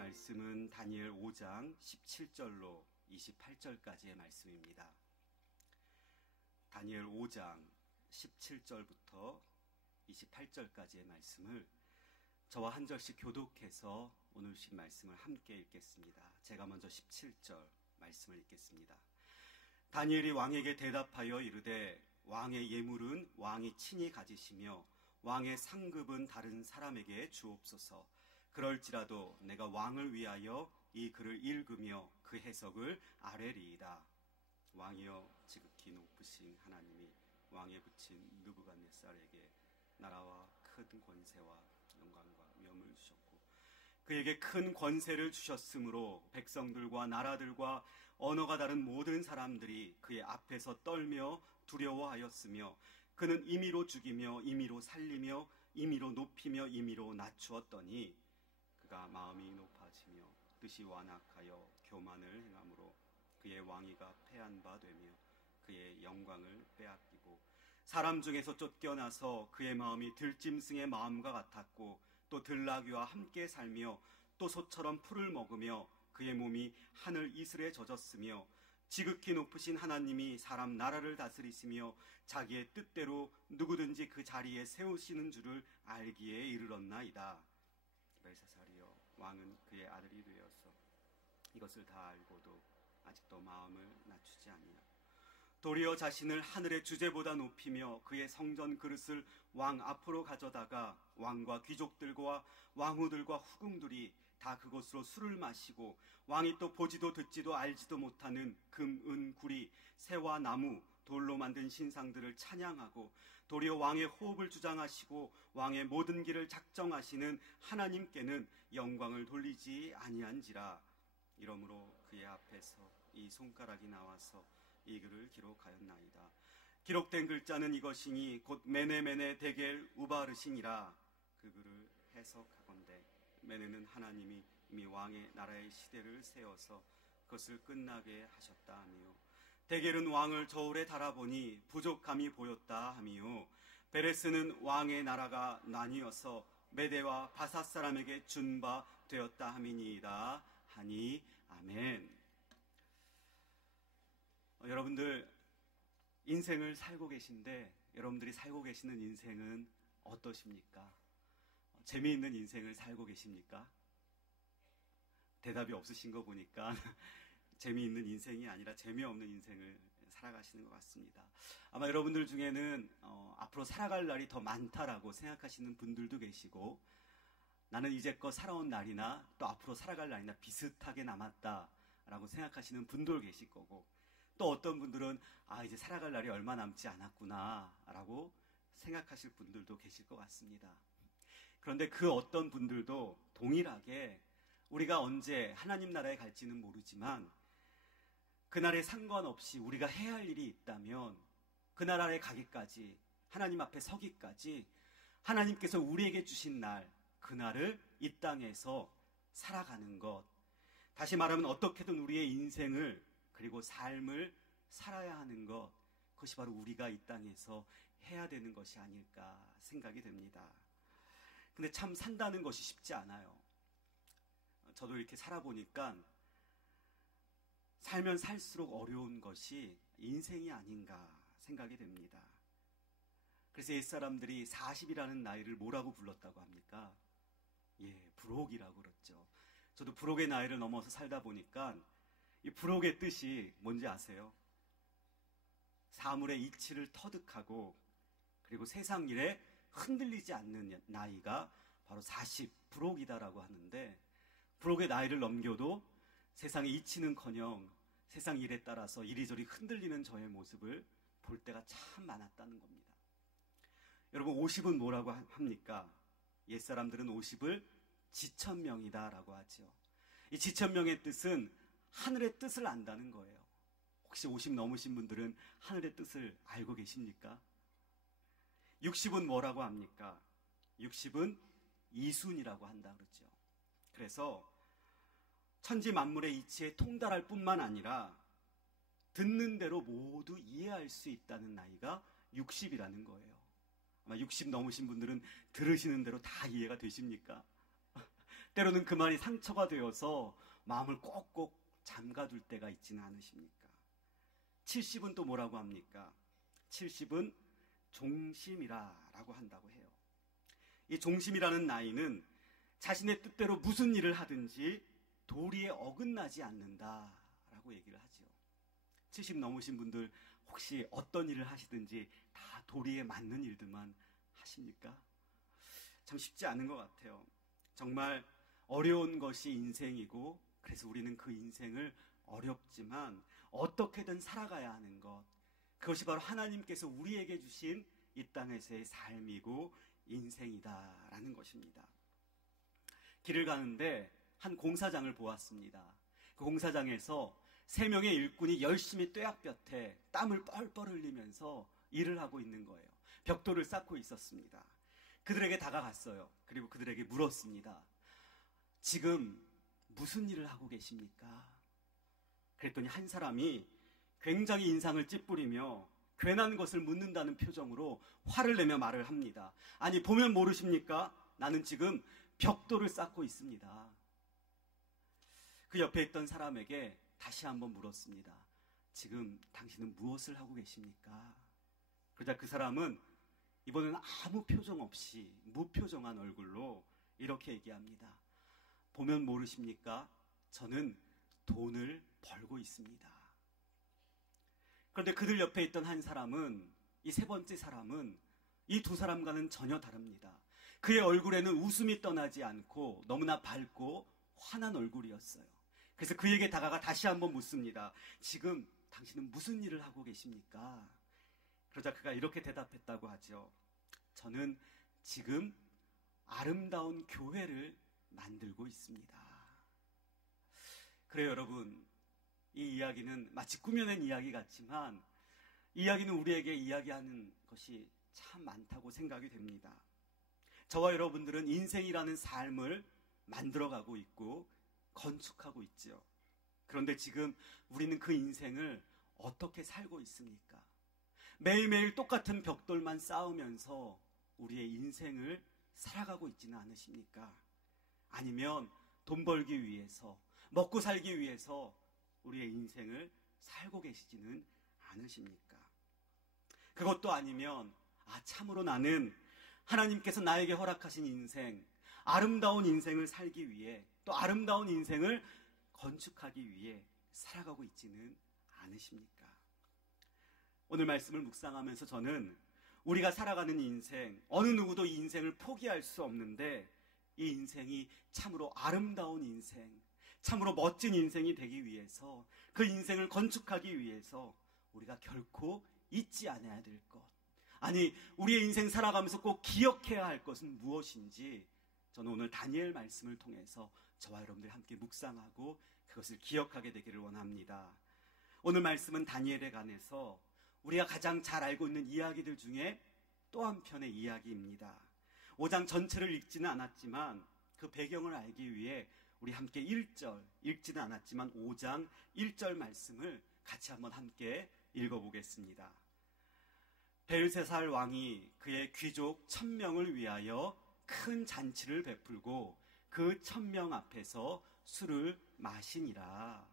말씀은 다니엘 5장 17절로 28절까지의 말씀입니다. 다니엘 5장 17절부터 28절까지의 말씀을 저와 한 절씩 교독해서 오늘 주신 말씀을 함께 읽겠습니다. 제가 먼저 17절 말씀을 읽겠습니다. 다니엘이 왕에게 대답하여 이르되 왕의 예물은 왕이 친히 가지시며 왕의 상급은 다른 사람에게 주옵소서. 그럴지라도 내가 왕을 위하여 이 글을 읽으며 그 해석을 아뢰리이다. 왕이여 지극히 높으신 하나님이 왕에 붙인 느부갓네살에게 나라와 큰 권세와 영광과 위엄을 주셨고 그에게 큰 권세를 주셨으므로 백성들과 나라들과 언어가 다른 모든 사람들이 그의 앞에서 떨며 두려워하였으며 그는 임의로 죽이며 임의로 살리며 임의로 높이며 임의로 낮추었더니 그가 마음이 높아지며 뜻이 완악하여 교만을 행함으로 그의 왕위가 패한 바 되며 그의 영광을 빼앗기고 사람 중에서 쫓겨나서 그의 마음이 들짐승의 마음과 같았고 또 들나귀와 함께 살며 또 소처럼 풀을 먹으며 그의 몸이 하늘 이슬에 젖었으며 지극히 높으신 하나님이 사람 나라를 다스리시며 자기의 뜻대로 누구든지 그 자리에 세우시는 줄을 알기에 이르렀나이다. 벨사살이여 왕은 그의 아들이 되어서 이것을 다 알고도 아직도 마음을 낮추지 아니하고 도리어 자신을 하늘의 주제보다 높이며 그의 성전 그릇을 왕 앞으로 가져다가 왕과 귀족들과 왕후들과 후궁들이 다 그곳으로 술을 마시고 왕이 또 보지도 듣지도 알지도 못하는 금, 은, 구리, 새와 나무, 돌로 만든 신상들을 찬양하고 도리어 왕의 호흡을 주장하시고 왕의 모든 길을 작정하시는 하나님께는 영광을 돌리지 아니한지라. 이러므로 그의 앞에서 이 손가락이 나와서 이 글을 기록하였나이다. 기록된 글자는 이것이니 곧 메네메네 데겔 우바르시니라. 그 글을 해석하건대 메네는 하나님이 이미 왕의 나라의 시대를 세워서 그것을 끝나게 하셨다 하며 데겔은 왕을 저울에 달아보니 부족함이 보였다 하며 베레스는 왕의 나라가 나뉘어서 메대와 바사 사람에게 준 바 되었다 함이니이다 하니 아멘. 여러분들 인생을 살고 계신데 여러분들이 살고 계시는 인생은 어떠십니까? 재미있는 인생을 살고 계십니까? 대답이 없으신 거 보니까 재미있는 인생이 아니라 재미없는 인생을 살아가시는 것 같습니다. 아마 여러분들 중에는 앞으로 살아갈 날이 더 많다라고 생각하시는 분들도 계시고 나는 이제껏 살아온 날이나 또 앞으로 살아갈 날이나 비슷하게 남았다라고 생각하시는 분도 계실 거고 또 어떤 분들은 이제 살아갈 날이 얼마 남지 않았구나 라고 생각하실 분들도 계실 것 같습니다. 그런데 그 어떤 분들도 동일하게 우리가 언제 하나님 나라에 갈지는 모르지만 그날에 상관없이 우리가 해야 할 일이 있다면 그 나라에 가기까지 하나님 앞에 서기까지 하나님께서 우리에게 주신 날 그날을 이 땅에서 살아가는 것, 다시 말하면 어떻게든 우리의 인생을 그리고 삶을 살아야 하는 것, 그것이 바로 우리가 이 땅에서 해야 되는 것이 아닐까 생각이 됩니다. 근데 참 산다는 것이 쉽지 않아요. 저도 이렇게 살아보니까 살면 살수록 어려운 것이 인생이 아닌가 생각이 됩니다. 그래서 옛사람들이 40이라는 나이를 뭐라고 불렀다고 합니까? 불옥이라고 그랬죠. 저도 불옥의 나이를 넘어서 살다 보니까 이 불옥의 뜻이 뭔지 아세요? 사물의 이치를 터득하고 그리고 세상 일에 흔들리지 않는 나이가 바로 40 불옥이다라고 하는데 불옥의 나이를 넘겨도 세상의 이치는커녕 세상 일에 따라서 이리저리 흔들리는 저의 모습을 볼 때가 참 많았다는 겁니다. 여러분 50은 뭐라고 합니까? 옛사람들은 50을 지천명이다 라고 하죠. 이 지천명의 뜻은 하늘의 뜻을 안다는 거예요. 혹시 50 넘으신 분들은 하늘의 뜻을 알고 계십니까? 60은 뭐라고 합니까? 60은 이순이라고 한다 그러죠. 그래서 천지 만물의 이치에 통달할 뿐만 아니라 듣는 대로 모두 이해할 수 있다는 나이가 60이라는 거예요. 아마 60 넘으신 분들은 들으시는 대로 다 이해가 되십니까? 때로는 그 말이 상처가 되어서 마음을 꼭꼭 잠가둘 때가 있지는 않으십니까? 70은 또 뭐라고 합니까? 70은 종심이라고 한다고 해요. 이 종심이라는 나이는 자신의 뜻대로 무슨 일을 하든지 도리에 어긋나지 않는다라고 얘기를 하죠. 70 넘으신 분들 혹시 어떤 일을 하시든지 다 도리에 맞는 일들만 하십니까? 참 쉽지 않은 것 같아요. 정말 어려운 것이 인생이고, 그래서 우리는 그 인생을 어렵지만 어떻게든 살아가야 하는 것, 그것이 바로 하나님께서 우리에게 주신 이 땅에서의 삶이고 인생이다라는 것입니다. 길을 가는데 한 공사장을 보았습니다. 그 공사장에서 3명의 일꾼이 열심히 뙤약볕에 땀을 뻘뻘 흘리면서 일을 하고 있는 거예요. 벽돌을 쌓고 있었습니다. 그들에게 다가갔어요. 그리고 그들에게 물었습니다. 지금 무슨 일을 하고 계십니까? 그랬더니 한 사람이 굉장히 인상을 찌푸리며 괜한 것을 묻는다는 표정으로 화를 내며 말을 합니다. 아니, 보면 모르십니까? 나는 지금 벽돌을 쌓고 있습니다. 그 옆에 있던 사람에게 다시 한번 물었습니다. 지금 당신은 무엇을 하고 계십니까? 그러자 그 사람은 이번에는 아무 표정 없이 무표정한 얼굴로 이렇게 얘기합니다. 보면 모르십니까? 저는 돈을 벌고 있습니다. 그런데 그들 옆에 있던 한 사람은, 이 세 번째 사람은 이 두 사람과는 전혀 다릅니다. 그의 얼굴에는 웃음이 떠나지 않고 너무나 밝고 환한 얼굴이었어요. 그래서 그에게 다가가 다시 한번 묻습니다. 지금 당신은 무슨 일을 하고 계십니까? 그러자 그가 이렇게 대답했다고 하죠. 저는 지금 아름다운 교회를 만들고 있습니다. 그래요, 여러분. 이 이야기는 마치 꾸며낸 이야기 같지만 이 이야기는 우리에게 이야기하는 것이 참 많다고 생각이 됩니다. 저와 여러분들은 인생이라는 삶을 만들어가고 있고 건축하고 있죠. 그런데 지금 우리는 그 인생을 어떻게 살고 있습니까? 매일매일 똑같은 벽돌만 쌓으면서 우리의 인생을 살아가고 있지는 않으십니까? 아니면 돈 벌기 위해서, 먹고 살기 위해서 우리의 인생을 살고 계시지는 않으십니까? 그것도 아니면 참으로 나는 하나님께서 나에게 허락하신 인생, 아름다운 인생을 살기 위해, 또 아름다운 인생을 건축하기 위해 살아가고 있지는 않으십니까? 오늘 말씀을 묵상하면서 저는 우리가 살아가는 인생, 어느 누구도 이 인생을 포기할 수 없는데 이 인생이 참으로 아름다운 인생, 참으로 멋진 인생이 되기 위해서, 그 인생을 건축하기 위해서 우리가 결코 잊지 않아야 될 것, 아니 우리의 인생 살아가면서 꼭 기억해야 할 것은 무엇인지 저는 오늘 다니엘 말씀을 통해서 저와 여러분들이 함께 묵상하고 그것을 기억하게 되기를 원합니다. 오늘 말씀은 다니엘에 관해서 우리가 가장 잘 알고 있는 이야기들 중에 또 한편의 이야기입니다. 5장 전체를 읽지는 않았지만 그 배경을 알기 위해 우리 함께 1절, 읽지는 않았지만 5장 1절 말씀을 같이 한번 함께 읽어보겠습니다. 벨사살 왕이 그의 귀족 1000명을 위하여 큰 잔치를 베풀고 그 1000명 앞에서 술을 마시니라.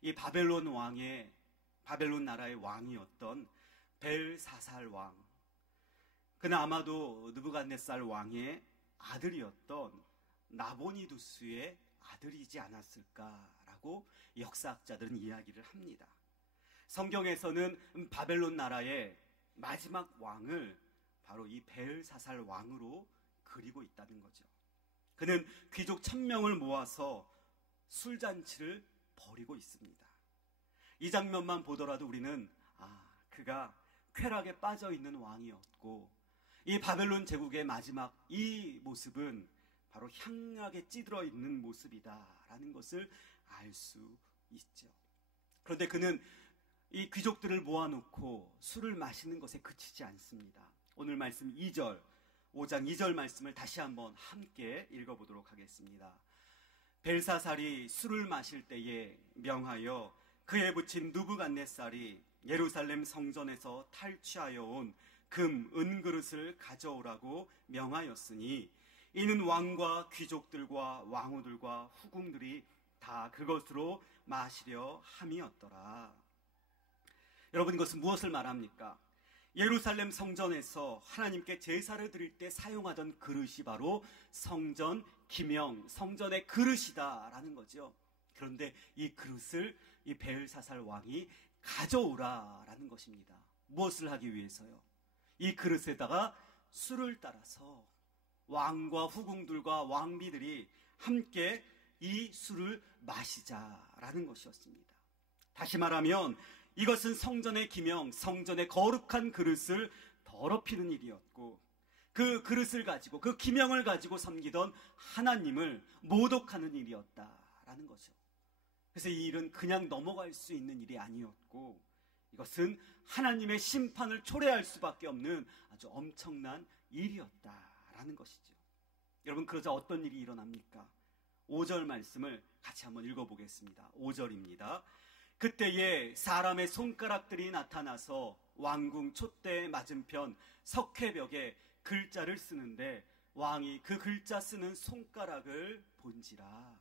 이 바벨론 나라의 왕이었던 벨사살 왕, 그는 아마도 느부갓네살 왕의 아들이었던 나보니두스의 아들이지 않았을까라고 역사학자들은 이야기를 합니다. 성경에서는 바벨론 나라의 마지막 왕을 바로 이 벨사살 왕으로 그리고 있다는 거죠. 그는 귀족 1000명을 모아서 술잔치를 벌이고 있습니다. 이 장면만 보더라도 우리는 그가 쾌락에 빠져 있는 왕이었고, 이 바벨론 제국의 마지막 이 모습은 바로 향락에 찌들어 있는 모습이다라는 것을 알 수 있죠. 그런데 그는 이 귀족들을 모아놓고 술을 마시는 것에 그치지 않습니다. 오늘 말씀 2절, 5장 2절 말씀을 다시 한번 함께 읽어보도록 하겠습니다. 벨사살이 술을 마실 때에 명하여 그에 붙인 느부갓네살이 예루살렘 성전에서 탈취하여 온 금, 은그릇을 가져오라고 명하였으니 이는 왕과 귀족들과 왕후들과 후궁들이 다 그것으로 마시려 함이었더라. 여러분, 이것은 무엇을 말합니까? 예루살렘 성전에서 하나님께 제사를 드릴 때 사용하던 그릇이 바로 성전 기명, 성전의 그릇이다라는 거죠. 그런데 이 그릇을 이 베엘사살 왕이 가져오라라는 것입니다. 무엇을 하기 위해서요? 이 그릇에다가 술을 따라서 왕과 후궁들과 왕비들이 함께 이 술을 마시자라는 것이었습니다. 다시 말하면 이것은 성전의 기명, 성전의 거룩한 그릇을 더럽히는 일이었고, 그 그릇을 가지고, 그 기명을 가지고 섬기던 하나님을 모독하는 일이었다라는 거죠. 그래서 이 일은 그냥 넘어갈 수 있는 일이 아니었고, 이것은 하나님의 심판을 초래할 수밖에 없는 아주 엄청난 일이었다라는 것이죠. 여러분, 그러자 어떤 일이 일어납니까? 5절 말씀을 같이 한번 읽어보겠습니다. 5절입니다. 그때에 사람의 손가락들이 나타나서 왕궁 촛대 맞은편 석회벽에 글자를 쓰는데 왕이 그 글자 쓰는 손가락을 본지라.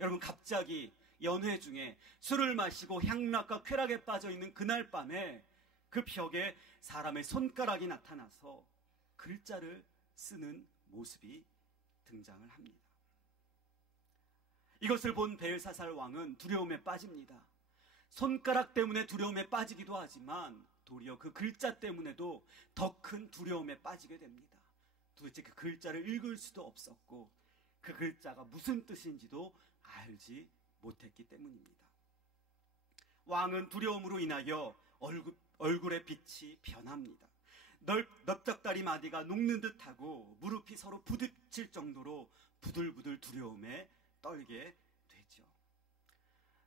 여러분, 갑자기 연회 중에 술을 마시고 향락과 쾌락에 빠져있는 그날 밤에 그 벽에 사람의 손가락이 나타나서 글자를 쓰는 모습이 등장을 합니다. 이것을 본 베엘사살 왕은 두려움에 빠집니다. 손가락 때문에 두려움에 빠지기도 하지만 도리어 그 글자 때문에도 더 큰 두려움에 빠지게 됩니다. 도대체 그 글자를 읽을 수도 없었고 그 글자가 무슨 뜻인지도 알지 못했기 때문입니다. 왕은 두려움으로 인하여 얼굴의 빛이 변합니다. 넓적다리 마디가 녹는 듯하고 무릎이 서로 부딪힐 정도로 부들부들 두려움에 떨게 되죠.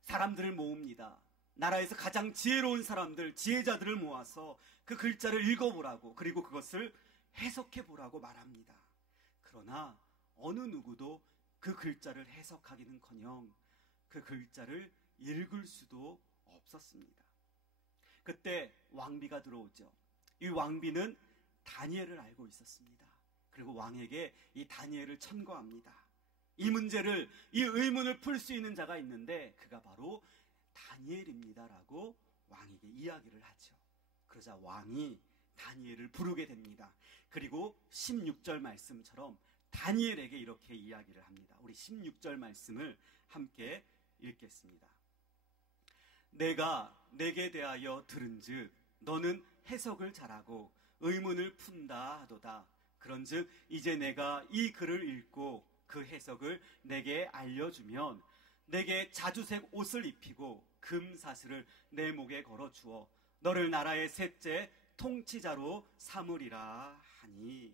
사람들을 모읍니다. 나라에서 가장 지혜로운 사람들, 지혜자들을 모아서 그 글자를 읽어보라고, 그리고 그것을 해석해보라고 말합니다. 그러나 어느 누구도 그 글자를 해석하기는커녕 그 글자를 읽을 수도 없었습니다. 그때 왕비가 들어오죠. 이 왕비는 다니엘을 알고 있었습니다. 그리고 왕에게 이 다니엘을 천거합니다. 이 문제를, 이 의문을 풀 수 있는 자가 있는데 그가 바로 다니엘입니다라고 왕에게 이야기를 하죠. 그러자 왕이 다니엘을 부르게 됩니다. 그리고 16절 말씀처럼 다니엘에게 이렇게 이야기를 합니다. 우리 16절 말씀을 함께 읽겠습니다. 내가 내게 대하여 들은즉 너는 해석을 잘하고 의문을 푼다 하도다. 그런즉 이제 내가 이 글을 읽고 그 해석을 내게 알려주면 내게 자주색 옷을 입히고 금사슬을 내 목에 걸어주어 너를 나라의 셋째 통치자로 삼으리라 하니.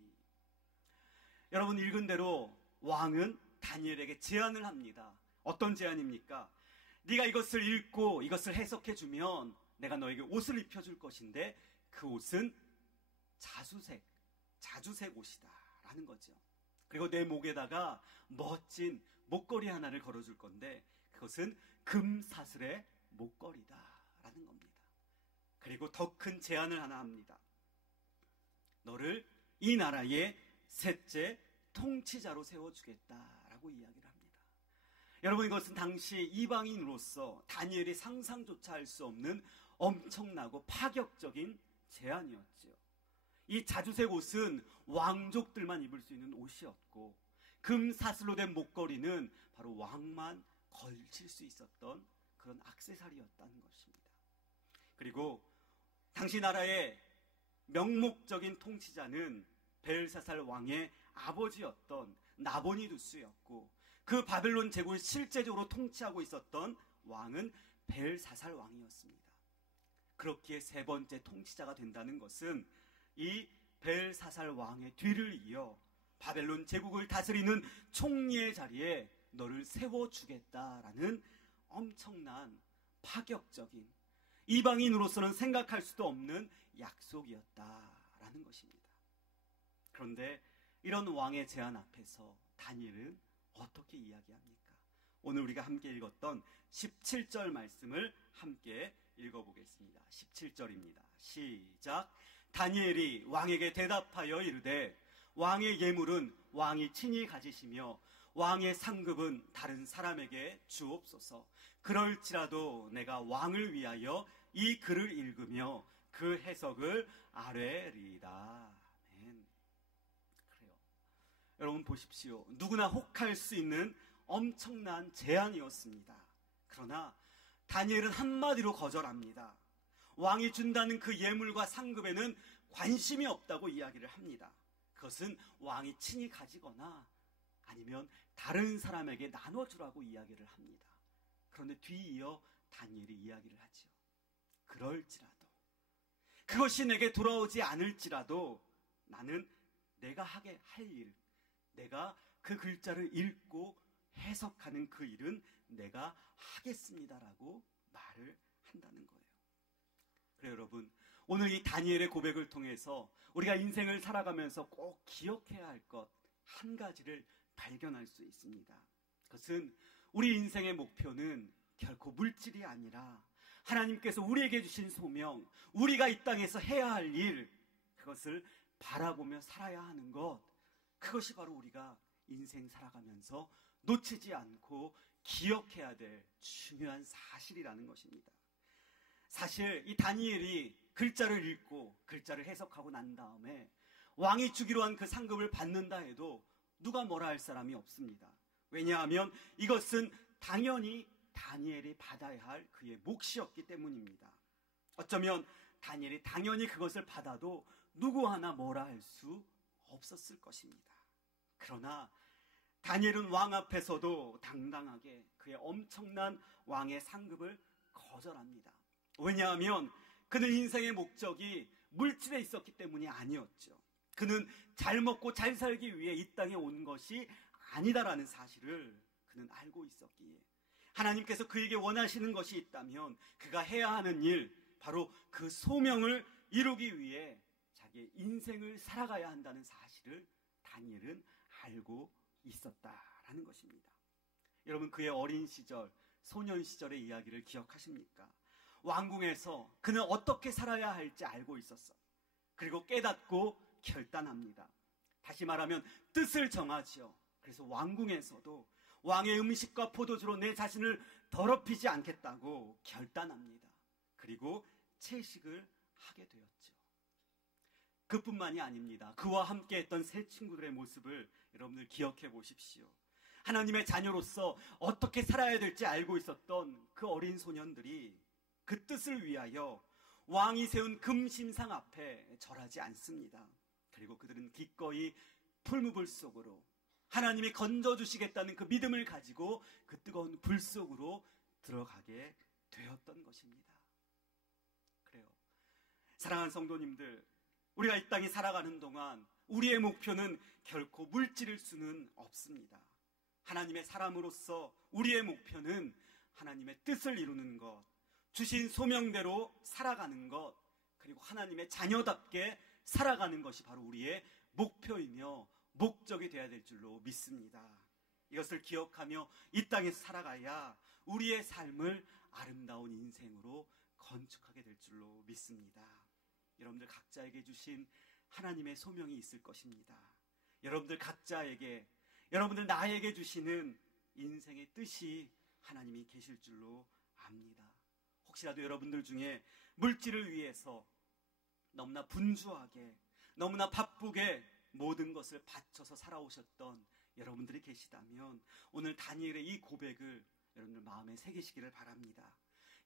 여러분, 읽은 대로 왕은 다니엘에게 제안을 합니다. 어떤 제안입니까? 네가 이것을 읽고 이것을 해석해주면 내가 너에게 옷을 입혀줄 것인데 그 옷은 자주색 옷이다 라는 거죠. 그리고 내 목에다가 멋진 목걸이 하나를 걸어줄 건데 그것은 금사슬의 목걸이다 라는 겁니다. 그리고 더 큰 제안을 하나 합니다. 너를 이 나라의 셋째 통치자로 세워주겠다라고 이야기를 합니다. 여러분, 이것은 당시 이방인으로서 다니엘이 상상조차 할 수 없는 엄청나고 파격적인 제안이었죠. 이 자주색 옷은 왕족들만 입을 수 있는 옷이었고 금사슬로 된 목걸이는 바로 왕만 걸칠 수 있었던 그런 액세서리였다는 것입니다. 그리고 당시 나라의 명목적인 통치자는 벨사살 왕의 아버지였던 나보니두스였고 그 바벨론 제국을 실제적으로 통치하고 있었던 왕은 벨사살 왕이었습니다. 그렇기에 세 번째 통치자가 된다는 것은 이 벨사살 왕의 뒤를 이어 바벨론 제국을 다스리는 총리의 자리에 너를 세워주겠다라는 엄청난 파격적인, 이방인으로서는 생각할 수도 없는 약속이었다라는 것입니다. 그런데 이런 왕의 제안 앞에서 다니엘은 어떻게 이야기합니까? 오늘 우리가 함께 읽었던 17절 말씀을 함께 읽어보겠습니다. 17절입니다. 시작. 다니엘이 왕에게 대답하여 이르되 왕의 예물은 왕이 친히 가지시며 왕의 상급은 다른 사람에게 주옵소서. 그럴지라도 내가 왕을 위하여 이 글을 읽으며 그 해석을 아뢰리이다. 아멘. 그래요. 여러분 보십시오. 누구나 혹할 수 있는 엄청난 제안이었습니다. 그러나 다니엘은 한마디로 거절합니다. 왕이 준다는 그 예물과 상급에는 관심이 없다고 이야기를 합니다. 그것은 왕이 친히 가지거나 아니면 다른 사람에게 나눠주라고 이야기를 합니다. 그런데 뒤이어 다니엘이 이야기를 하죠. 그럴지라도, 그것이 내게 돌아오지 않을지라도 나는 내가 하게 할 일, 내가 그 글자를 읽고 해석하는 그 일은 내가 하겠습니다라고 말을 한다는 거예요. 그래요, 여러분. 오늘 이 다니엘의 고백을 통해서 우리가 인생을 살아가면서 꼭 기억해야 할 것 한 가지를 발견할 수 있습니다. 그것은 우리 인생의 목표는 결코 물질이 아니라 하나님께서 우리에게 주신 소명, 우리가 이 땅에서 해야 할 일, 그것을 바라보며 살아야 하는 것, 그것이 바로 우리가 인생 살아가면서 놓치지 않고 기억해야 될 중요한 사실이라는 것입니다. 사실 이 다니엘이 글자를 읽고 글자를 해석하고 난 다음에 왕이 주기로 한 그 상급을 받는다 해도 누가 뭐라 할 사람이 없습니다. 왜냐하면 이것은 당연히 다니엘이 받아야 할 그의 몫이었기 때문입니다. 어쩌면 다니엘이 당연히 그것을 받아도 누구 하나 뭐라 할 수 없었을 것입니다. 그러나 다니엘은 왕 앞에서도 당당하게 그의 엄청난 왕의 상급을 거절합니다. 왜냐하면 그는 인생의 목적이 물질에 있었기 때문이 아니었죠. 그는 잘 먹고 잘 살기 위해 이 땅에 온 것이 아니다라는 사실을 그는 알고 있었기에 하나님께서 그에게 원하시는 것이 있다면 그가 해야 하는 일, 바로 그 소명을 이루기 위해 자기의 인생을 살아가야 한다는 사실을 다니엘은 알고 있었다라는 것입니다. 여러분, 그의 어린 시절, 소년 시절의 이야기를 기억하십니까? 왕궁에서 그는 어떻게 살아야 할지 알고 있었어요. 그리고 깨닫고 결단합니다. 다시 말하면 뜻을 정하지요. 그래서 왕궁에서도 왕의 음식과 포도주로 내 자신을 더럽히지 않겠다고 결단합니다. 그리고 채식을 하게 되었죠. 그뿐만이 아닙니다. 그와 함께 했던 세 친구들의 모습을 여러분들 기억해 보십시오. 하나님의 자녀로서 어떻게 살아야 될지 알고 있었던 그 어린 소년들이 그 뜻을 위하여 왕이 세운 금신상 앞에 절하지 않습니다. 그리고 그들은 기꺼이 풀무불 속으로 하나님이 건져주시겠다는 그 믿음을 가지고 그 뜨거운 불 속으로 들어가게 되었던 것입니다. 그래요. 사랑하는 성도님들, 우리가 이 땅에 살아가는 동안 우리의 목표는 결코 물질일 수는 없습니다. 하나님의 사람으로서 우리의 목표는 하나님의 뜻을 이루는 것, 주신 소명대로 살아가는 것, 그리고 하나님의 자녀답게 살아가는 것이 바로 우리의 목표이며 목적이 되어야 될 줄로 믿습니다. 이것을 기억하며 이 땅에서 살아가야 우리의 삶을 아름다운 인생으로 건축하게 될 줄로 믿습니다. 여러분들 각자에게 주신 하나님의 소명이 있을 것입니다. 여러분들 각자에게, 여러분들 나에게 주시는 인생의 뜻이 하나님이 계실 줄로 압니다. 혹시라도 여러분들 중에 물질을 위해서 너무나 분주하게, 너무나 바쁘게 모든 것을 바쳐서 살아오셨던 여러분들이 계시다면 오늘 다니엘의 이 고백을 여러분들 마음에 새기시기를 바랍니다.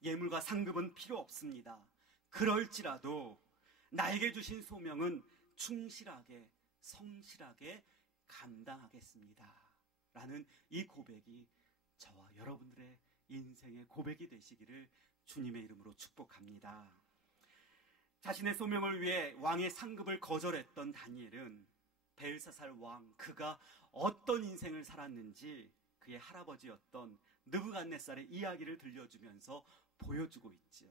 예물과 상급은 필요 없습니다. 그럴지라도 나에게 주신 소명은 충실하게, 성실하게 감당하겠습니다. 라는 이 고백이 저와 여러분들의 인생의 고백이 되시기를 주님의 이름으로 축복합니다. 자신의 소명을 위해 왕의 상급을 거절했던 다니엘은 벨사살 왕, 그가 어떤 인생을 살았는지 그의 할아버지였던 느부갓네살의 이야기를 들려주면서 보여주고 있지요.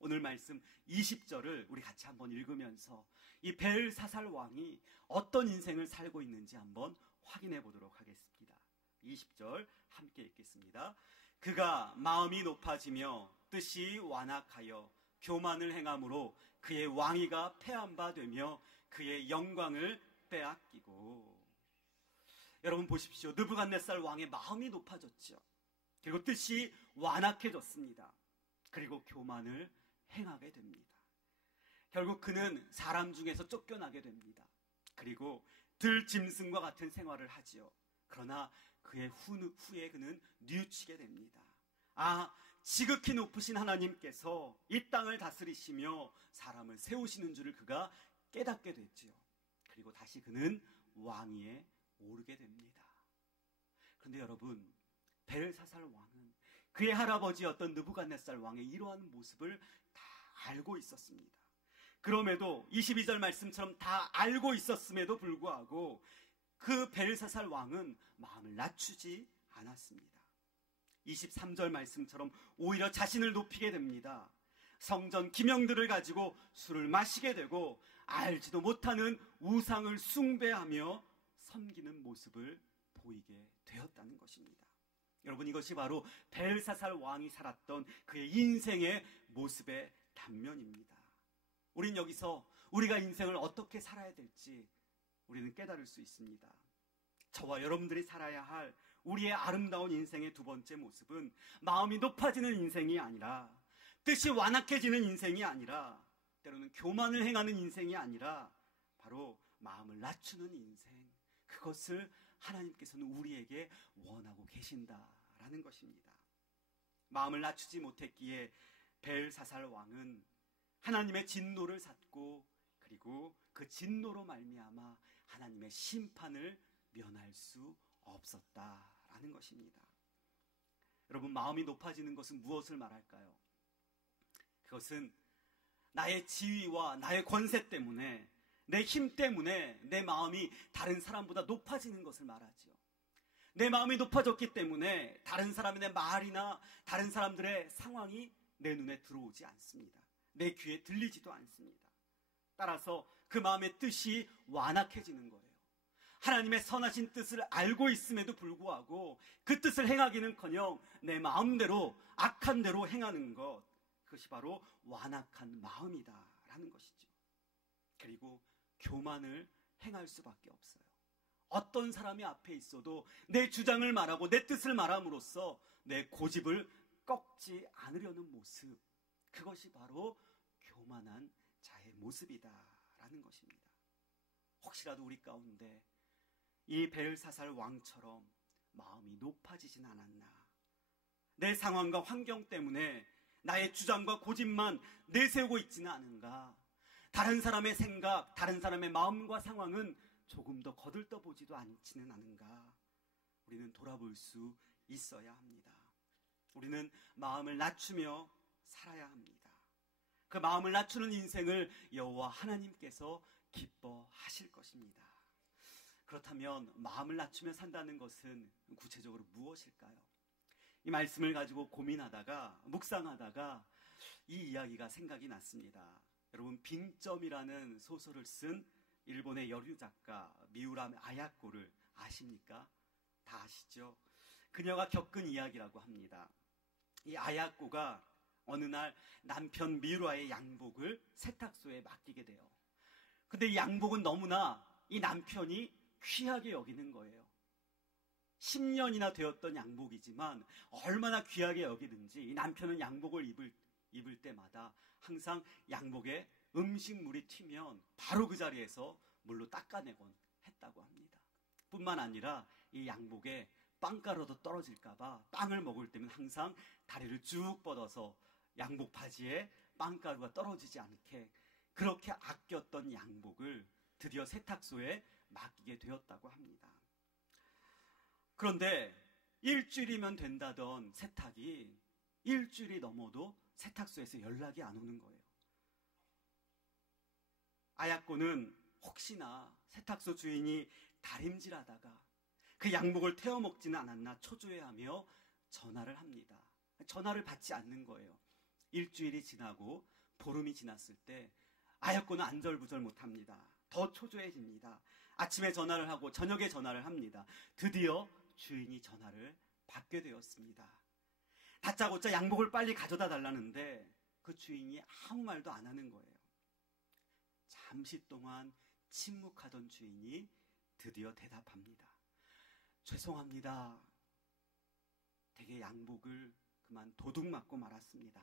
오늘 말씀 20절을 우리 같이 한번 읽으면서 이 벨사살 왕이 어떤 인생을 살고 있는지 한번 확인해 보도록 하겠습니다. 20절 함께 읽겠습니다. 그가 마음이 높아지며 뜻이 완악하여 교만을 행함으로 그의 왕위가 패한 바 되며 그의 영광을 빼앗기고. 여러분 보십시오. 느부갓네살 왕의 마음이 높아졌죠. 그리고 뜻이 완악해졌습니다. 그리고 교만을 행하게 됩니다. 결국 그는 사람 중에서 쫓겨나게 됩니다. 그리고 들짐승과 같은 생활을 하지요. 그러나 그의 후에 그는 뉘우치게 됩니다. 지극히 높으신 하나님께서 이 땅을 다스리시며 사람을 세우시는 줄을 그가 깨닫게 됐지요. 그리고 다시 그는 왕위에 오르게 됩니다. 그런데 여러분, 벨사살 왕은 그의 할아버지였던 느부갓네살 왕의 이러한 모습을 다 알고 있었습니다. 그럼에도 22절 말씀처럼 다 알고 있었음에도 불구하고 그 벨사살 왕은 마음을 낮추지 않았습니다. 23절 말씀처럼 오히려 자신을 높이게 됩니다. 성전 기명들을 가지고 술을 마시게 되고 알지도 못하는 우상을 숭배하며 섬기는 모습을 보이게 되었다는 것입니다. 여러분, 이것이 바로 벨사살 왕이 살았던 그의 인생의 모습의 단면입니다. 우린 여기서 우리가 인생을 어떻게 살아야 될지 우리는 깨달을 수 있습니다. 저와 여러분들이 살아야 할 우리의 아름다운 인생의 두 번째 모습은 마음이 높아지는 인생이 아니라, 뜻이 완악해지는 인생이 아니라, 때로는 교만을 행하는 인생이 아니라 바로 마음을 낮추는 인생, 그것을 하나님께서는 우리에게 원하고 계신다라는 것입니다. 마음을 낮추지 못했기에 벨사살 왕은 하나님의 진노를 샀고, 그리고 그 진노로 말미암아 하나님의 심판을 면할 수 없었다라는 것입니다. 여러분, 마음이 높아지는 것은 무엇을 말할까요? 그것은 나의 지위와 나의 권세 때문에, 내 힘 때문에 내 마음이 다른 사람보다 높아지는 것을 말하지요. 내 마음이 높아졌기 때문에 다른 사람의 말이나 다른 사람들의 상황이 내 눈에 들어오지 않습니다. 내 귀에 들리지도 않습니다. 따라서 그 마음의 뜻이 완악해지는 거예요. 하나님의 선하신 뜻을 알고 있음에도 불구하고 그 뜻을 행하기는커녕 내 마음대로, 악한 대로 행하는 것, 그것이 바로 완악한 마음이다라는 것이죠. 그리고 교만을 행할 수밖에 없어요. 어떤 사람이 앞에 있어도 내 주장을 말하고 내 뜻을 말함으로써 내 고집을 꺾지 않으려는 모습, 그것이 바로 교만한 자의 모습이다라는 것입니다. 혹시라도 우리 가운데 이 벨사살 왕처럼 마음이 높아지진 않았나, 내 상황과 환경 때문에 나의 주장과 고집만 내세우고 있지는 않은가, 다른 사람의 생각, 다른 사람의 마음과 상황은 조금 더 거들떠보지도 않지는 않은가, 우리는 돌아볼 수 있어야 합니다. 우리는 마음을 낮추며 살아야 합니다. 그 마음을 낮추는 인생을 여호와 하나님께서 기뻐하실 것입니다. 그렇다면 마음을 낮추며 산다는 것은 구체적으로 무엇일까요? 이 말씀을 가지고 고민하다가, 묵상하다가 이 이야기가 생각이 났습니다. 여러분, 빙점이라는 소설을 쓴 일본의 여류 작가 미우라 아야코를 아십니까? 다 아시죠? 그녀가 겪은 이야기라고 합니다. 이 아야코가 어느 날 남편 미우라의 양복을 세탁소에 맡기게 돼요. 근데 이 양복은 너무나 이 남편이 귀하게 여기는 거예요. 10년이나 되었던 양복이지만 얼마나 귀하게 여기는지 이 남편은 양복을 입을 때마다 항상 양복에 음식물이 튀면 바로 그 자리에서 물로 닦아내곤 했다고 합니다. 뿐만 아니라 이 양복에 빵가루도 떨어질까봐 빵을 먹을 때면 항상 다리를 쭉 뻗어서 양복 바지에 빵가루가 떨어지지 않게 그렇게 아꼈던 양복을 드디어 세탁소에 맡기게 되었다고 합니다. 그런데 일주일이면 된다던 세탁이 일주일이 넘어도 세탁소에서 연락이 안 오는 거예요. 아야코는 혹시나 세탁소 주인이 다림질하다가 그 양복을 태워 먹지는 않았나 초조해하며 전화를 합니다. 전화를 받지 않는 거예요. 일주일이 지나고 보름이 지났을 때 아야코는 안절부절 못합니다. 더 초조해집니다. 아침에 전화를 하고 저녁에 전화를 합니다. 드디어 주인이 전화를 받게 되었습니다. 다짜고짜 양복을 빨리 가져다 달라는데 그 주인이 아무 말도 안 하는 거예요. 잠시 동안 침묵하던 주인이 드디어 대답합니다. 죄송합니다. 댁의 양복을 그만 도둑 맞고 말았습니다.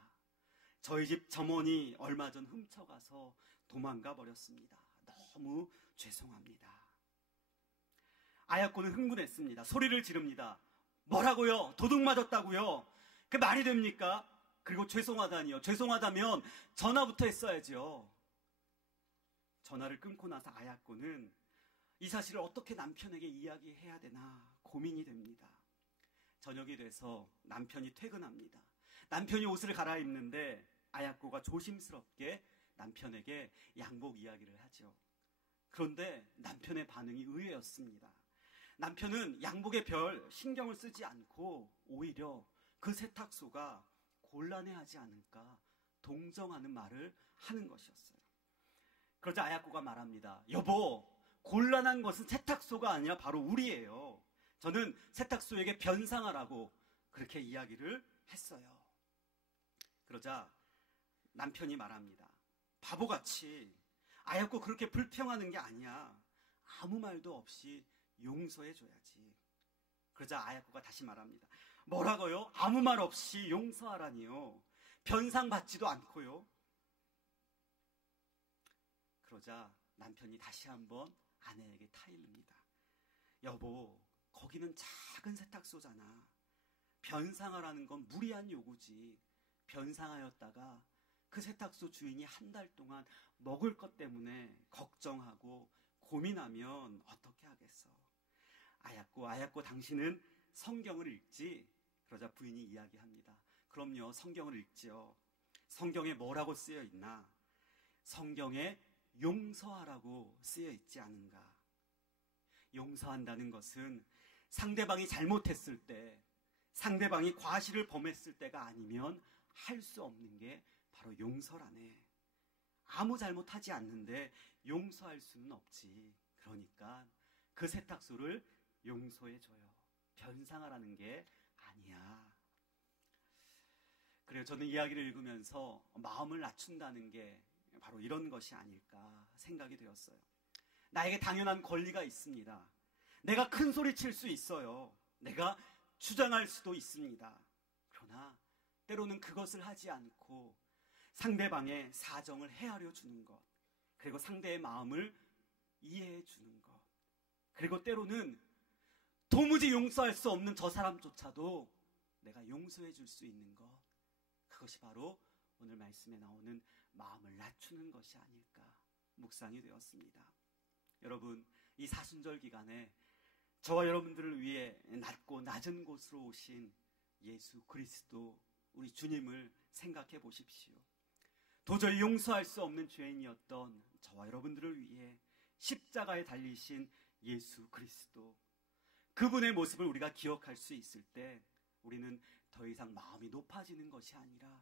저희 집 점원이 얼마 전 훔쳐가서 도망가 버렸습니다. 너무 죄송합니다. 아야코는 흥분했습니다. 소리를 지릅니다. 뭐라고요? 도둑 맞았다고요? 그게 말이 됩니까? 그리고 죄송하다니요. 죄송하다면 전화부터 했어야죠. 전화를 끊고 나서 아야코는 이 사실을 어떻게 남편에게 이야기해야 되나 고민이 됩니다. 저녁이 돼서 남편이 퇴근합니다. 남편이 옷을 갈아입는데 아야코가 조심스럽게 남편에게 양복 이야기를 하죠. 그런데 남편의 반응이 의외였습니다. 남편은 양복에 별 신경을 쓰지 않고 오히려 그 세탁소가 곤란해하지 않을까 동정하는 말을 하는 것이었어요. 그러자 아야코가 말합니다. 여보, 곤란한 것은 세탁소가 아니라 바로 우리예요. 저는 세탁소에게 변상하라고 그렇게 이야기를 했어요. 그러자 남편이 말합니다. 바보같이 아야코 그렇게 불평하는 게 아니야. 아무 말도 없이 용서해줘야지. 그러자 아야코가 다시 말합니다. 뭐라고요? 아무 말 없이 용서하라니요. 변상받지도 않고요. 그러자 남편이 다시 한번 아내에게 타일릅니다. 여보, 거기는 작은 세탁소잖아. 변상하라는 건 무리한 요구지. 변상하였다가 그 세탁소 주인이 한 달 동안 먹을 것 때문에 걱정하고 고민하면 어떻게 하겠어? 아야코, 당신은 성경을 읽지? 그러자 부인이 이야기합니다. 그럼요, 성경을 읽지요. 성경에 뭐라고 쓰여 있나? 성경에 용서하라고 쓰여 있지 않은가? 용서한다는 것은 상대방이 잘못했을 때, 상대방이 과실을 범했을 때가 아니면 할 수 없는 게 바로 용서라네. 아무 잘못하지 않는데 용서할 수는 없지. 그러니까 그 세탁소를 용서해줘요. 변상하라는 게 아니야. 그래요. 저는 이야기를 읽으면서 마음을 낮춘다는 게 바로 이런 것이 아닐까 생각이 되었어요. 나에게 당연한 권리가 있습니다. 내가 큰 소리 칠 수 있어요. 내가 주장할 수도 있습니다. 그러나 때로는 그것을 하지 않고 상대방의 사정을 헤아려 주는 것, 그리고 상대의 마음을 이해해 주는 것, 그리고 때로는 도무지 용서할 수 없는 저 사람조차도 내가 용서해 줄 수 있는 것, 그것이 바로 오늘 말씀에 나오는 마음을 낮추는 것이 아닐까 묵상이 되었습니다. 여러분, 이 사순절 기간에 저와 여러분들을 위해 낮고 낮은 곳으로 오신 예수 그리스도 우리 주님을 생각해 보십시오. 도저히 용서할 수 없는 죄인이었던 저와 여러분들을 위해 십자가에 달리신 예수 그리스도, 그분의 모습을 우리가 기억할 수 있을 때 우리는 더 이상 마음이 높아지는 것이 아니라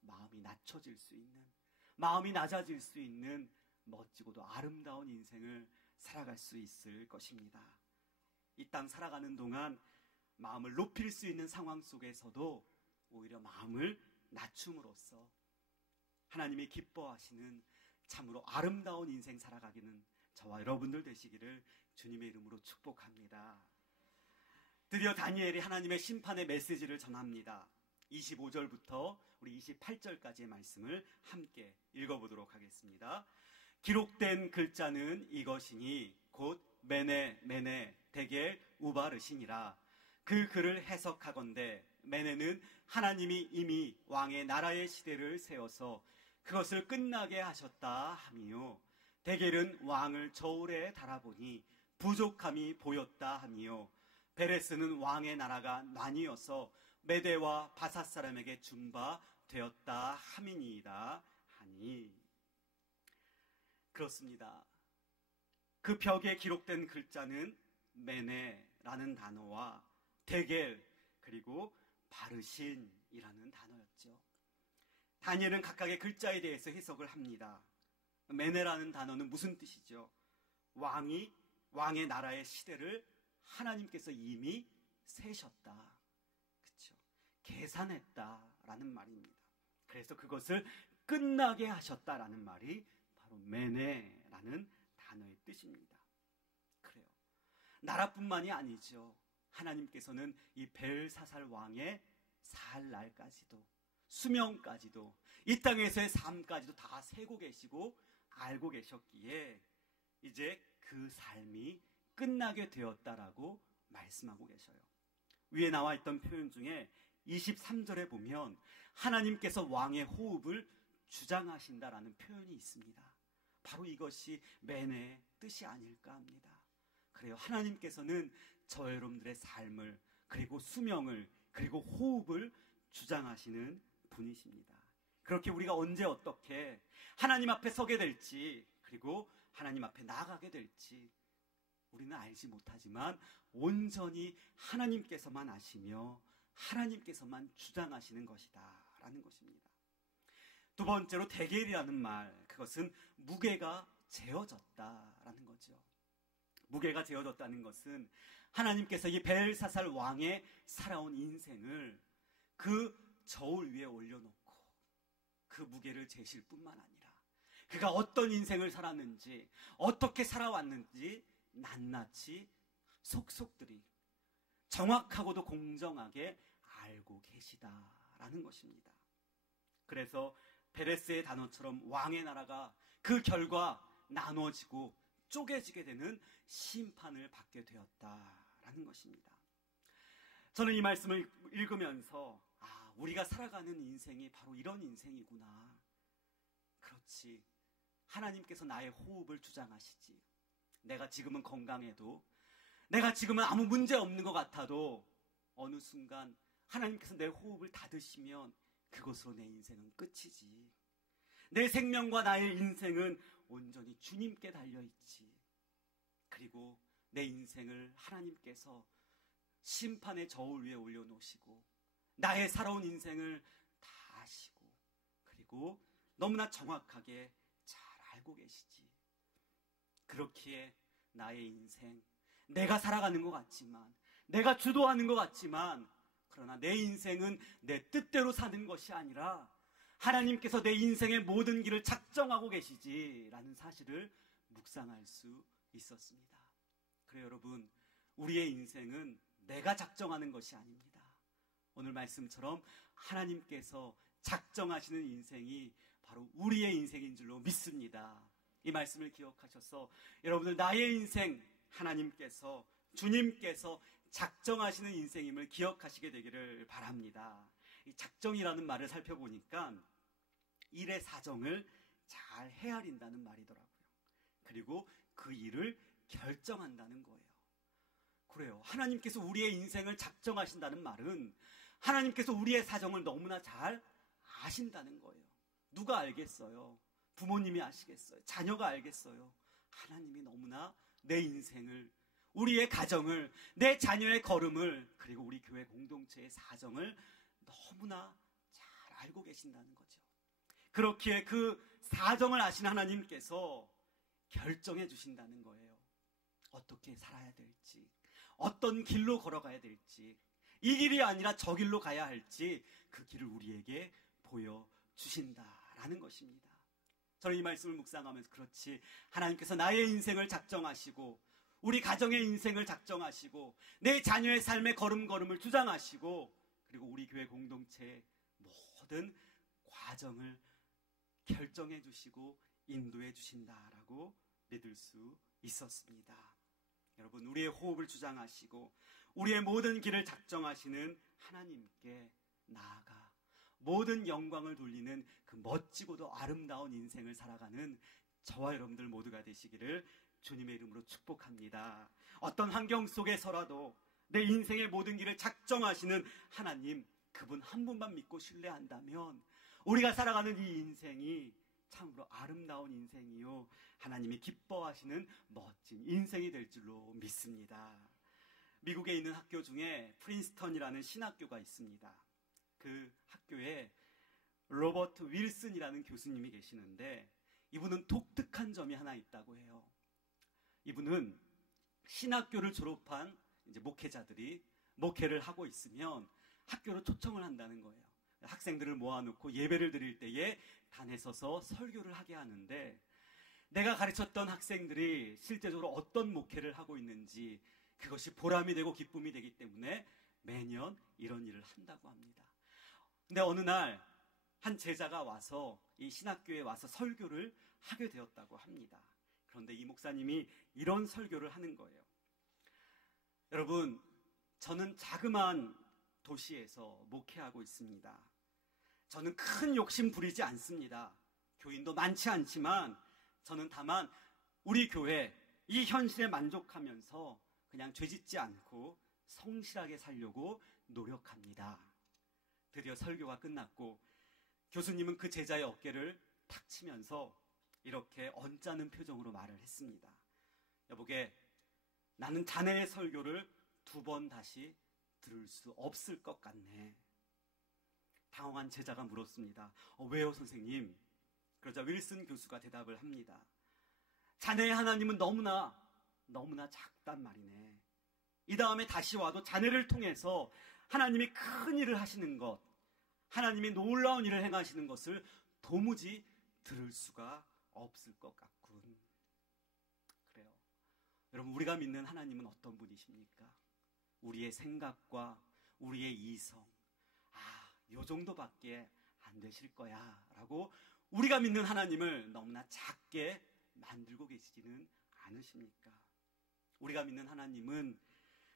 마음이 낮춰질 수 있는, 마음이 낮아질 수 있는 멋지고도 아름다운 인생을 살아갈 수 있을 것입니다. 이 땅 살아가는 동안 마음을 높일 수 있는 상황 속에서도 오히려 마음을 낮춤으로써 하나님이 기뻐하시는 참으로 아름다운 인생 살아가기는 저와 여러분들 되시기를 주님의 이름으로 축복합니다. 드디어 다니엘이 하나님의 심판의 메시지를 전합니다. 25절부터 우리 28절까지의 말씀을 함께 읽어보도록 하겠습니다. 기록된 글자는 이것이니 곧 메네 데겔 우바르시니라. 그 글을 해석하건대 메네는 하나님이 이미 왕의 나라의 시대를 세워서 그것을 끝나게 하셨다 함이요, 데겔은 왕을 저울에 달아보니 부족함이 보였다 함이요, 베레스는 왕의 나라가 나뉘어서 메대와 바사 사람에게 준 바 되었다 함이니이다 하니. 그렇습니다. 그 벽에 기록된 글자는 메네라는 단어와 데겔 그리고 바르신이라는 단어였죠. 다니엘은 각각의 글자에 대해서 해석을 합니다. 메네라는 단어는 무슨 뜻이죠? 왕의 나라의 시대를 하나님께서 이미 세셨다, 그렇죠? 계산했다라는 말입니다. 그래서 그것을 끝나게 하셨다라는 말이 바로 메네라는 단어의 뜻입니다. 그래요. 나라뿐만이 아니죠. 하나님께서는 이 벨사살 왕의 살 날까지도, 수명까지도, 이 땅에서의 삶까지도 다 세고 계시고 알고 계셨기에 이제 그 삶이 끝나게 되었다라고 말씀하고 계셔요. 위에 나와 있던 표현 중에 23절에 보면 하나님께서 왕의 호흡을 주장하신다라는 표현이 있습니다. 바로 이것이 맨의 뜻이 아닐까 합니다. 그래요. 하나님께서는 저 여러분들의 삶을, 그리고 수명을, 그리고 호흡을 주장하시는 분이십니다. 그렇게 우리가 언제 어떻게 하나님 앞에 서게 될지, 그리고 하나님 앞에 나아가게 될지 우리는 알지 못하지만 온전히 하나님께서만 아시며 하나님께서만 주장하시는 것이다 라는 것입니다. 두 번째로 대겔이라는 말, 그것은 무게가 재어졌다라는 거죠. 무게가 재어졌다는 것은 하나님께서 이 벨사살 왕의 살아온 인생을 그 저울 위에 올려놓고 그 무게를 재실 뿐만 아니라 그가 어떤 인생을 살았는지, 어떻게 살아왔는지 낱낱이 속속들이 정확하고도 공정하게 알고 계시다라는 것입니다. 그래서 베레스의 단어처럼 왕의 나라가 그 결과 나눠지고 쪼개지게 되는 심판을 받게 되었다라는 것입니다. 저는 이 말씀을 읽으면서 우리가 살아가는 인생이 바로 이런 인생이구나. 그렇지. 하나님께서 나의 호흡을 주장하시지. 내가 지금은 건강해도, 내가 지금은 아무 문제 없는 것 같아도 어느 순간 하나님께서 내 호흡을 닫으시면 그것으로 내 인생은 끝이지. 내 생명과 나의 인생은 온전히 주님께 달려있지. 그리고 내 인생을 하나님께서 심판의 저울 위에 올려놓으시고 나의 살아온 인생을 다 아시고 그리고 너무나 정확하게 잘 알고 계시지. 그렇기에 나의 인생, 내가 살아가는 것 같지만, 내가 주도하는 것 같지만, 그러나 내 인생은 내 뜻대로 사는 것이 아니라 하나님께서 내 인생의 모든 길을 작정하고 계시지라는 사실을 묵상할 수 있었습니다. 그래요, 여러분, 우리의 인생은 내가 작정하는 것이 아닙니다. 오늘 말씀처럼 하나님께서 작정하시는 인생이 바로 우리의 인생인 줄로 믿습니다. 이 말씀을 기억하셔서 여러분들 나의 인생 하나님께서, 주님께서 작정하시는 인생임을 기억하시게 되기를 바랍니다. 이 작정이라는 말을 살펴보니까 일의 사정을 잘 헤아린다는 말이더라고요. 그리고 그 일을 결정한다는 거예요. 그래요. 하나님께서 우리의 인생을 작정하신다는 말은 하나님께서 우리의 사정을 너무나 잘 아신다는 거예요. 누가 알겠어요? 부모님이 아시겠어요? 자녀가 알겠어요? 하나님이 너무나 내 인생을, 우리의 가정을, 내 자녀의 걸음을, 그리고 우리 교회 공동체의 사정을 너무나 잘 알고 계신다는 거죠. 그렇기에 그 사정을 아신 하나님께서 결정해 주신다는 거예요. 어떻게 살아야 될지, 어떤 길로 걸어가야 될지, 이 길이 아니라 저 길로 가야 할지 그 길을 우리에게 보여주신다라는 것입니다. 저는 이 말씀을 묵상하면서 그렇지, 하나님께서 나의 인생을 작정하시고 우리 가정의 인생을 작정하시고 내 자녀의 삶의 걸음걸음을 주장하시고 그리고 우리 교회 공동체의 모든 과정을 결정해 주시고 인도해 주신다라고 믿을 수 있었습니다. 여러분, 우리의 호흡을 주장하시고 우리의 모든 길을 작정하시는 하나님께 나아가 모든 영광을 돌리는 그 멋지고도 아름다운 인생을 살아가는 저와 여러분들 모두가 되시기를 주님의 이름으로 축복합니다. 어떤 환경 속에서라도 내 인생의 모든 길을 작정하시는 하나님, 그분 한 분만 믿고 신뢰한다면 우리가 살아가는 이 인생이 참으로 아름다운 인생이요, 하나님이 기뻐하시는 멋진 인생이 될 줄로 믿습니다. 미국에 있는 학교 중에 프린스턴이라는 신학교가 있습니다. 그 학교에 로버트 윌슨이라는 교수님이 계시는데 이분은 독특한 점이 하나 있다고 해요. 이분은 신학교를 졸업한 이제 목회자들이 목회를 하고 있으면 학교로 초청을 한다는 거예요. 학생들을 모아놓고 예배를 드릴 때에 단에 서서 설교를 하게 하는데 내가 가르쳤던 학생들이 실제적으로 어떤 목회를 하고 있는지 그것이 보람이 되고 기쁨이 되기 때문에 매년 이런 일을 한다고 합니다. 근데 어느 날 한 제자가 와서 이 신학교에 와서 설교를 하게 되었다고 합니다. 그런데 이 목사님이 이런 설교를 하는 거예요. 여러분, 저는 자그마한 도시에서 목회하고 있습니다. 저는 큰 욕심 부리지 않습니다. 교인도 많지 않지만 저는 다만 우리 교회 이 현실에 만족하면서 그냥 죄짓지 않고 성실하게 살려고 노력합니다. 드디어 설교가 끝났고 교수님은 그 제자의 어깨를 탁 치면서 이렇게 언짢은 표정으로 말을 했습니다. 여보게, 나는 자네의 설교를 2번 다시 들을 수 없을 것 같네. 당황한 제자가 물었습니다. 왜요, 선생님? 그러자 윌슨 교수가 대답을 합니다. 자네의 하나님은 너무나 작단 말이네. 이 다음에 다시 와도 자네를 통해서 하나님이 큰 일을 하시는 것, 하나님이 놀라운 일을 행하시는 것을 도무지 들을 수가 없을 것 같군. 그래요. 여러분, 우리가 믿는 하나님은 어떤 분이십니까? 우리의 생각과 우리의 이성, 요 정도밖에 안 되실 거야 라고 우리가 믿는 하나님을 너무나 작게 만들고 계시지는 않으십니까? 우리가 믿는 하나님은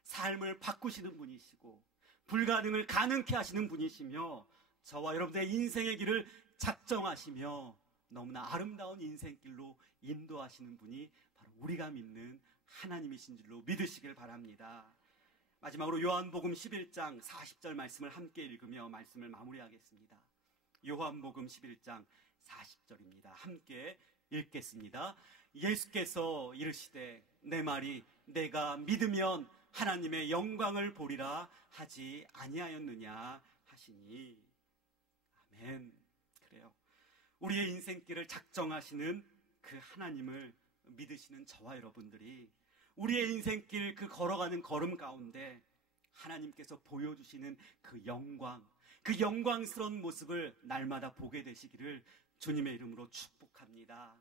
삶을 바꾸시는 분이시고 불가능을 가능케 하시는 분이시며 저와 여러분들의 인생의 길을 작정하시며 너무나 아름다운 인생길로 인도하시는 분이 바로 우리가 믿는 하나님이신 줄로 믿으시길 바랍니다. 마지막으로 요한복음 11장 40절 말씀을 함께 읽으며 말씀을 마무리하겠습니다. 요한복음 11장 40절입니다. 함께 읽겠습니다. 예수께서 이르시되 내 말이 내가 믿으면 하나님의 영광을 보리라 하지 아니하였느냐 하시니. 아멘. 그래요. 우리의 인생길을 작정하시는 그 하나님을 믿으시는 저와 여러분들이 우리의 인생길 그 걸어가는 걸음 가운데 하나님께서 보여주시는 그 영광, 그 영광스러운 모습을 날마다 보게 되시기를 주님의 이름으로 축복합니다.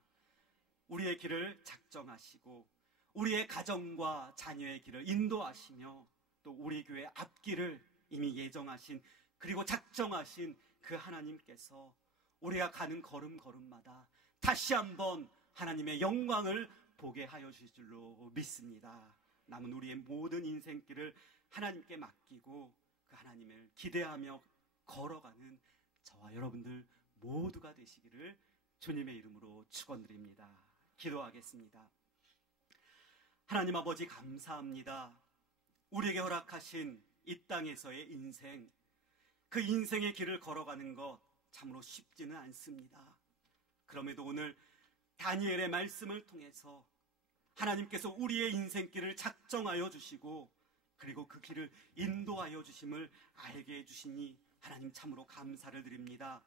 우리의 길을 작정하시고 우리의 가정과 자녀의 길을 인도하시며 또 우리 교회 앞길을 이미 예정하신 그리고 작정하신 그 하나님께서 우리가 가는 걸음걸음마다 다시 한번 하나님의 영광을 보게 하여 주실 줄로 믿습니다. 남은 우리의 모든 인생길을 하나님께 맡기고 그 하나님을 기대하며 걸어가는 저와 여러분들 모두가 되시기를 주님의 이름으로 축원드립니다. 기도하겠습니다. 하나님 아버지, 감사합니다. 우리에게 허락하신 이 땅에서의 인생, 그 인생의 길을 걸어가는 것 참으로 쉽지는 않습니다. 그럼에도 오늘 다니엘의 말씀을 통해서 하나님께서 우리의 인생길을 작정하여 주시고 그리고 그 길을 인도하여 주심을 알게 해주시니 하나님 참으로 감사를 드립니다.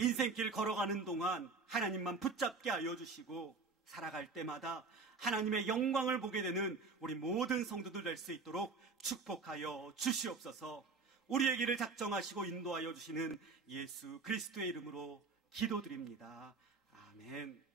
인생길 걸어가는 동안 하나님만 붙잡게 하여 주시고 살아갈 때마다 하나님의 영광을 보게 되는 우리 모든 성도들 될 수 있도록 축복하여 주시옵소서. 우리의 길을 작정하시고 인도하여 주시는 예수 그리스도의 이름으로 기도드립니다. 아멘.